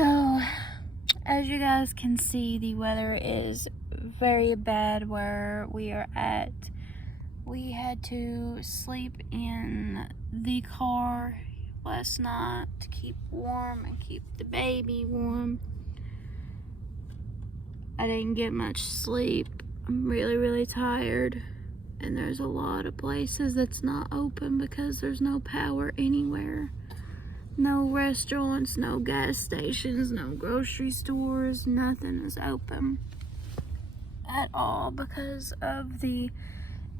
So, as you guys can see, the weather is very bad where we are at. We had to sleep in the car last night to keep warm and keep the baby warm. I didn't get much sleep. I'm really tired. And there's a lot of places that's not open because there's no power anywhere. No restaurants, no gas stations, no grocery stores, nothing is open at all because of the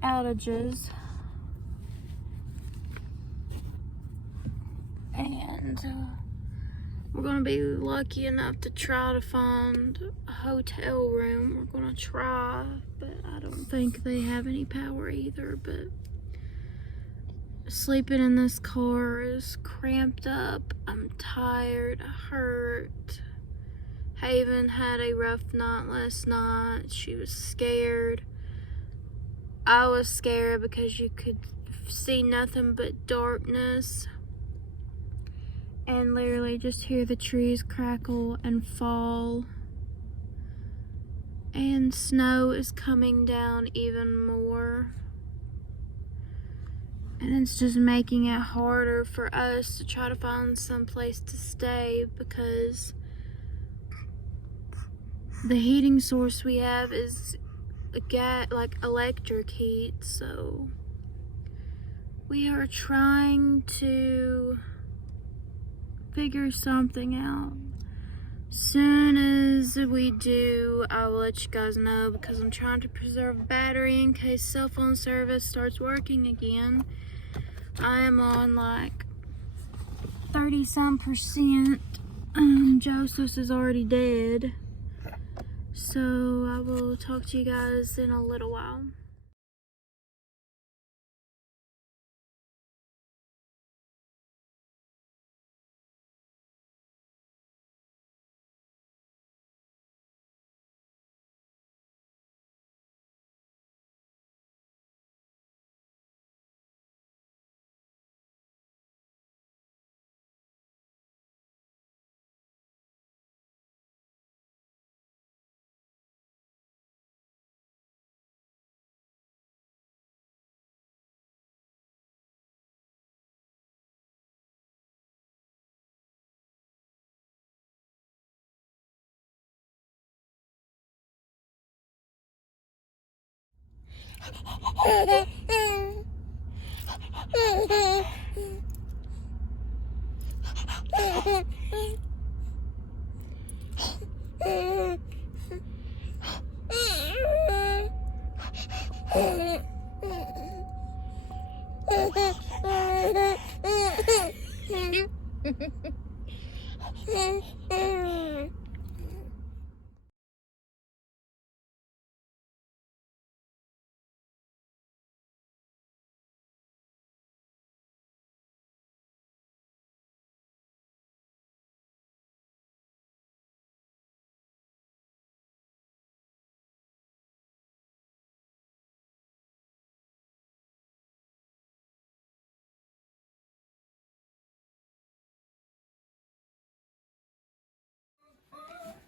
outages. And we're gonna be lucky enough to try to find a hotel room. We're gonna try, but I don't think they have any power either. But sleeping in this car is cramped up. I'm tired, hurt. Haven had a rough night last night. She was scared. I was scared because you could see nothing but darkness and literally just hear the trees crackle and fall. And snow is coming down even more. And it's just making it harder for us to try to find some place to stay because the heating source we have is like electric heat. So we are trying to figure something out. Soon as we do, I will let you guys know because I'm trying to preserve battery in case cell phone service starts working again. I am on like 30-some%. Joseph's is already dead. So I will talk to you guys in a little while.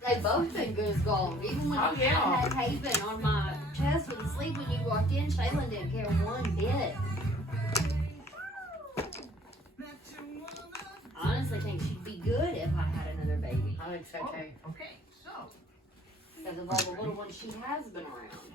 They both been good as gold. Even when I had Haven on my chest with sleep when you walked in, Shaylin didn't care one bit. I honestly think she'd be good if I had another baby. I think so too. Okay, so. Because of all the little ones she has been around.